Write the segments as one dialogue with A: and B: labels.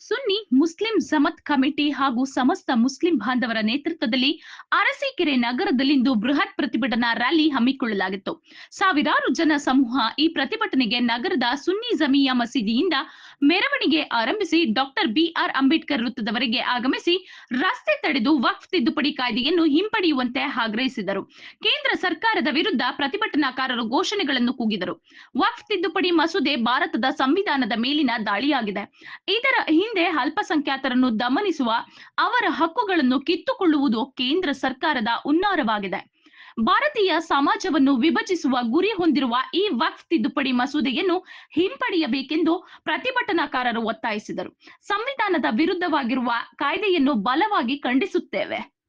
A: ಸುನ್ನಿ Muslim ಜಮತ್ committee ಹಾಗೂ ಸಮಸ್ತ Muslim ಬಾಂಧವರ ನೇತೃತ್ವದಲ್ಲಿ ಅರಸೀಕೆರೆ ನಗರದಲ್ಲಿಂದು ಬೃಹತ್ ಪ್ರತಿಭಟನಾ ರ್ಯಾಲಿ ಹಮ್ಮಿಕೊಳ್ಳಲಾಗಿತ್ತು. ಸಾವಿರಾರು ಜನ ಸಮೂಹ ಈ ಪ್ರತಿಭಟನೆಗೆ ನಗರದ ಸುನ್ನಿ ಜಮಿಯಾ ಮಸೀದಿಯಿಂದ ಮೆರವಣಿಗೆ ಆರಂಭಿಸಿ ಡಾಕ್ಟರ್ ಬಿಆರ್ ಅಂಬೇಡ್ಕರ್ ವೃತ್ತದವರೆಗೆ ಆಗಮಿಸಿ ರಸ್ತೆ ತಡೆದು ವಕ್ಫ್ ತಿದ್ದುಪಡಿ ಕಾಯ್ದೆಯನ್ನು ಹಿಂಪಡೆಯುವಂತೆ ಆಗ್ರಹಿಸಿದರು. ಕೇಂದ್ರ ಸರ್ಕಾರದ ವಿರುದ್ಧ ಪ್ರತಿಭಟನಾಕಾರರು ಘೋಷಣೆಗಳನ್ನು ಕೂಗಿದರು. ವಕ್ಫ್ ತಿದ್ದುಪಡಿ ಮಸೂದೆ ಭಾರತದ ಸಂವಿಧಾನದ ಮೇಲಿನ ದಾಳಿಯಾಗಿದೆ. ಇದರ ಹಿಂದೆ ಅಲ್ಪಸಂಖ್ಯಾತರನ್ನು ದಮನಿಸುವ ಅವರ ಹಕ್ಕುಗಳನ್ನು ಕಿತ್ತುಕೊಳ್ಳುವುದು ಕೇಂದ್ರ ಸರ್ಕಾರದ ಉನ್ನಾರವಾಗಿದೆ ಭಾರತೀಯ ಸಮಾಜವನ್ನು ವಿಭಜಿಸುವ ಗುರಿ ಹೊಂದಿರುವ ಈ ವಕ್ಫ್ ತಿದ್ದುಪಡಿ ಮಸೂದೆಯನ್ನು ಹಿಂಪಡೆಯಬೇಕೆಂದು ಪ್ರತಿಭಟನಾಕಾರರು ಒತ್ತಾಯಿಸಿದರು. ಸಂವಿಧಾನದ ವಿರುದ್ಧವಾಗಿರುವ ಕಾಯ್ದೆಯನ್ನು ಬಲವಾಗಿ ಖಂಡಿಸುತ್ತೇವೆ.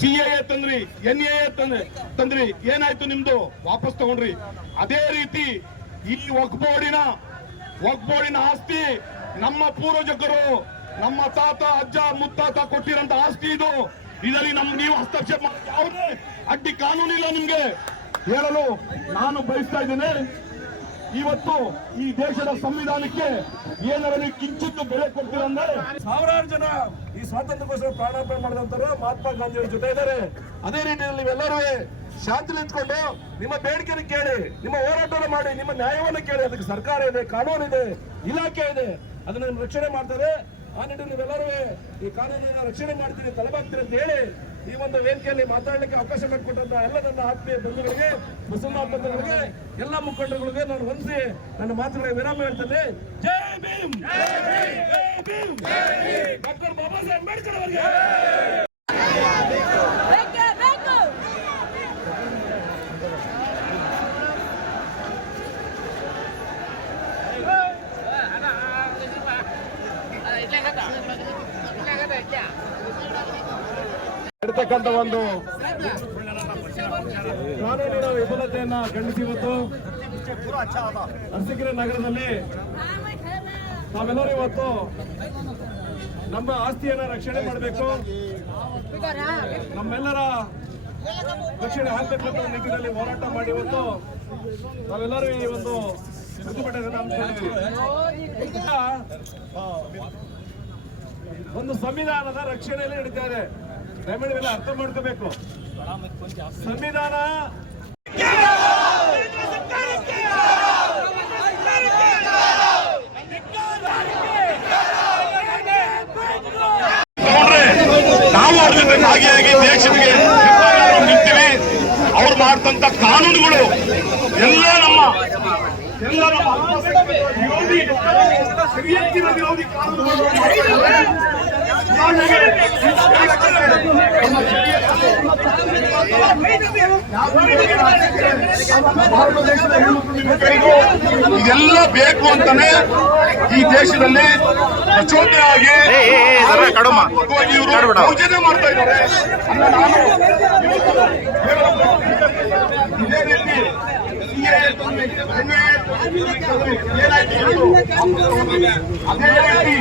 B: ಸಿ ಎ ತಂದ್ರಿ ಎನ್ ಎ ತಂದ್ರಿ ತಂದ್ರಿ. ಏನಾಯ್ತು ನಿಮ್ದು? ವಾಪಸ್ ತಗೊಂಡ್ರಿ. ಅದೇ ರೀತಿ ಈ ಒಗ್ಬೋಡಿನ ಒಗ್ಬೋಡಿನ ಆಸ್ತಿ ನಮ್ಮ ಪೂರ್ವಜಕರು, ನಮ್ಮ ತಾತ, ಅಜ್ಜ, ಮುತ್ತಾತ ಕೊಟ್ಟಿರಂತ ಆಸ್ತಿ ಇದು. ಇದರಲ್ಲಿ ನಮ್ ನೀವು ಹಸ್ತಕ್ಷೇಪ ಯಾವುದೇ ಅಡ್ಡಿ ಕಾನೂನಿಲ್ಲ ನಿಮ್ಗೆ. ಹೇಳಲು ನಾನು ಬಯಸ್ತಾ ಇದ್ದೇನೆ. ಇವತ್ತು ಈ ದೇಶದ ಸಂವಿಧಾನಕ್ಕೆ ಏನಾದರೂ ಕಿಂಚಿತ್ತು ಬೆಲೆ ಕೊಡ್ತೀರಂದ್ರೆ
C: ಸಾವಿರಾರು ಜನ ಈ ಸ್ವಾತಂತ್ರ್ಯಕ್ಕೋಸ್ಕರ ಪ್ರಾಣಾರ್ಪಣೆ ಮಾಡಿದಂತಾರೆ ಮಹಾತ್ಮ ಗಾಂಧಿಯವರ ಜೊತೆ ಇದ್ದಾರೆ. ಅದೇ ರೀತಿಯಲ್ಲಿ ನೀವೆಲ್ಲರೂ ಶಾಂತಿ ನಿಂತ್ಕೊಂಡು ನಿಮ್ಮ ಬೇಡಿಕೆಯನ್ನು ಕೇಳಿ, ನಿಮ್ಮ ಹೋರಾಟವನ್ನು ಮಾಡಿ, ನಿಮ್ಮ ನ್ಯಾಯವನ್ನು ಕೇಳಿ, ಅದಕ್ಕೆ ಸರ್ಕಾರ ಇದೆ, ಕಾನೂನು ಇದೆ, ಇಲಾಖೆ ಇದೆ, ಅದನ್ನ ರಕ್ಷಣೆ ಮಾಡ್ತಾರೆ. ಆ ನಿಟ್ಟಿನಲ್ಲಿ ನೀವೆಲ್ಲರೂ ಈ ಕಾನೂನಿನ ರಕ್ಷಣೆ ಮಾಡ್ತೀರಿ ತಲೆಬಾಗ್ತೀರಿ ಅಂತ ಹೇಳಿ ಈ ಒಂದು ವೇದಿಕೆಯಲ್ಲಿ ಮಾತಾಡಲಿಕ್ಕೆ ಅವಕಾಶ ಮಾಡಿಕೊಟ್ಟಂತ ಎಲ್ಲ ನನ್ನ ಆತ್ಮೀಯ ಬಂಧುಗಳಿಗೆ ಮುಸಲ್ಮಾನ್ ಬಂಧುಗಳಿಗೆ ಎಲ್ಲ ಮುಖಂಡರುಗಳಿಗೆ ನಾನು ವಂದಿಸಿ ನನ್ನ ಮಾತುಗಳಿಗೆ ವಿರಾಮ ಹೇಳ್ತೇನೆ. ಜೈ ಭೀಮ್! ಜೈ ಭೀಮ್! ಡಾಕ್ಟರ್ ಬಾಬಾ ಸಾಹೇಬ್ ಅಂಬೇಡ್ಕರ್ ಅವರಿಗೆ
D: ಬೇಕೇ ಬೇಕು
C: ಇರ್ತಕ್ಕಂಥ ಒಂದು ಕಾನೂನಿನ ವಿಫಲತೆಯನ್ನ ಖಂಡಿಸಿ ಇವತ್ತು ಅರಸೀಕೆರೆ ನಗರದಲ್ಲಿ ನಾವೆಲ್ಲರೂ ಇವತ್ತು ನಮ್ಮ ಆಸ್ತಿಯನ್ನ ರಕ್ಷಣೆ ಮಾಡಬೇಕು ನಮ್ಮೆಲ್ಲರ ರಕ್ಷಣೆ ಆಗ್ಬೇಕು ನಿಟ್ಟಿನಲ್ಲಿ ಹೋರಾಟ ಮಾಡಿ ಇವತ್ತು ನಾವೆಲ್ಲರೂ ಈ ಒಂದು. ಒಂದು ಸಂವಿಧಾನದ ರಕ್ಷಣೆಯಲ್ಲಿ ನಡೀತಾ ಇದೆ ದಯಮಾಡಿ ಅರ್ಥ ಮಾಡ್ಕೋಬೇಕು ಸಂವಿಧಾನ
B: ನಾವು ಅವ್ರ ಮಾಡ್ತಂತ ಕಾನೂನುಗಳು ಎಲ್ಲ ನಮ್ಮ ಎಲ್ಲ ನಮ್ಮ ವಿರೋಧಿ ವಿರೋಧಿ. ಇದೆಲ್ಲ ಬೇಕು ಅಂತಾನೆ ಈ ದೇಶದಲ್ಲಿ ಪ್ರಚೋದನೆಯಾಗಿ ಪೂಜನೆ ಮಾಡ್ತಾ ಇದ್ದಾರೆ. అభ్యర్థి